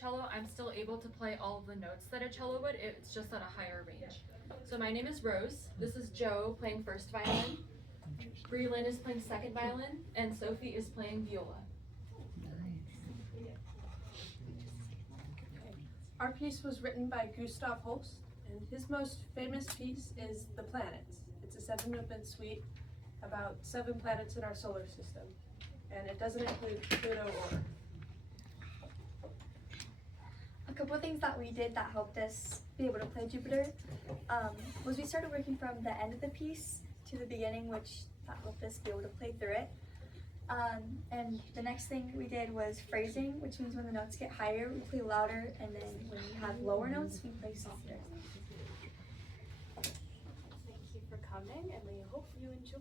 cello, I'm still able to play all of the notes that a cello would. It's just at a higher range. So my name is Rose. This is Joe playing first violin. Breelyn is playing second violin, and Sophie is playing viola. Our piece was written by Gustav Holst, and his most famous piece is The Planets. It's a 7-movement suite about 7 planets in our solar system, and it doesn't include Pluto or Earth. A couple of things that we did that helped us be able to play Jupiter was we started working from the end of the piece to the beginning, which that helped us be able to play through it. And the next thing we did was phrasing, which means when the notes get higher, we play louder, and then when we have lower notes, we play softer. Thank you for coming, and we hope you enjoy.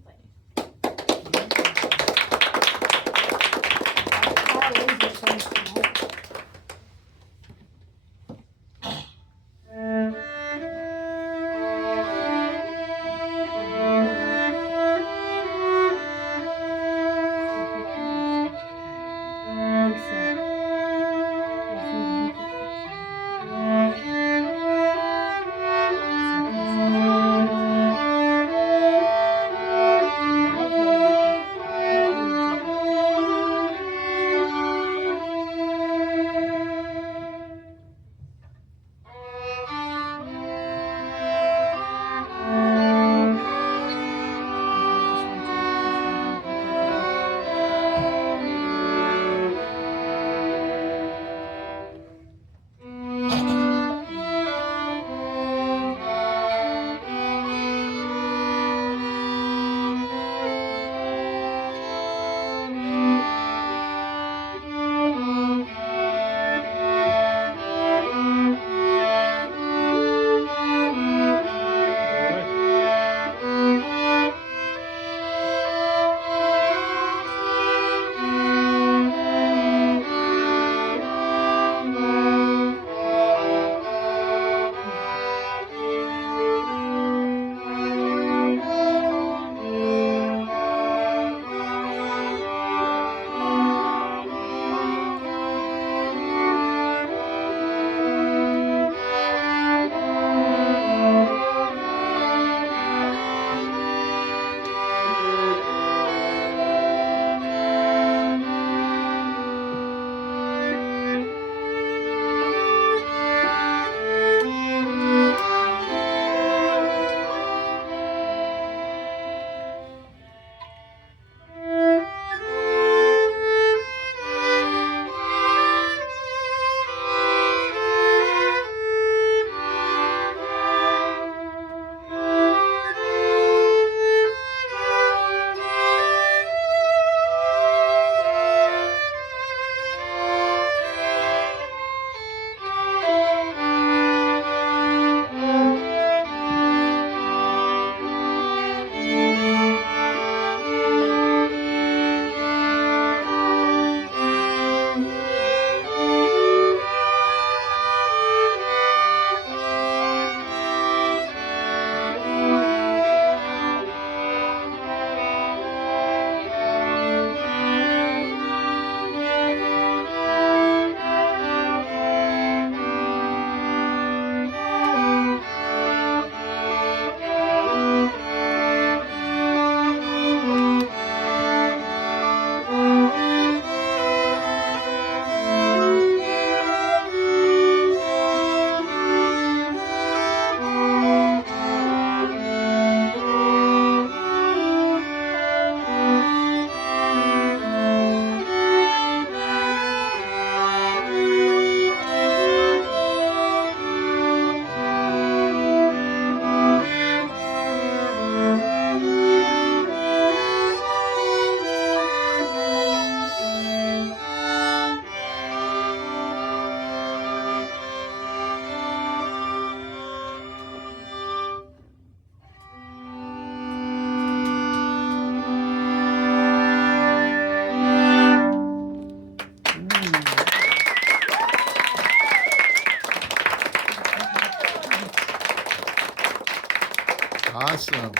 Awesome.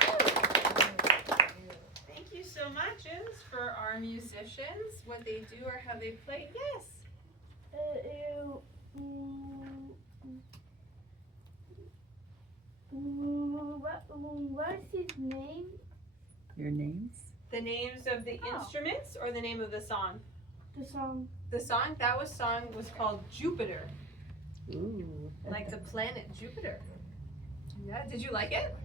Thank you so much, Is, for our musicians, what they do or how they play. Yes. Your names? The names of the instruments or the name of the song? The song. The song was called Jupiter, Ooh. like the planet Jupiter. Yeah, did you like it?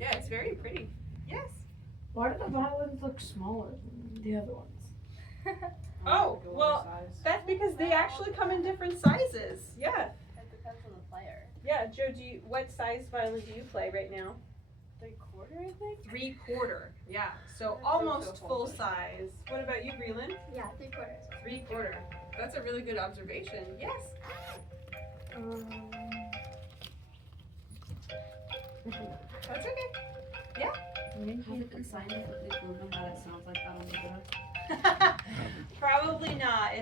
Yeah, it's very pretty. Yes. Why do the violins look smaller than the other ones? Oh, well, that's because they actually come in different sizes. Yeah. It depends on the player. Yeah, Joe, what size violin do you play right now? 3/4, I think. 3/4. Yeah, so almost full size. What about you, Breland? Yeah, 3/4. 3/4. That's a really good observation. Yes. That's okay. Has it been signed if they prove that it sounds like that on the book? Probably not.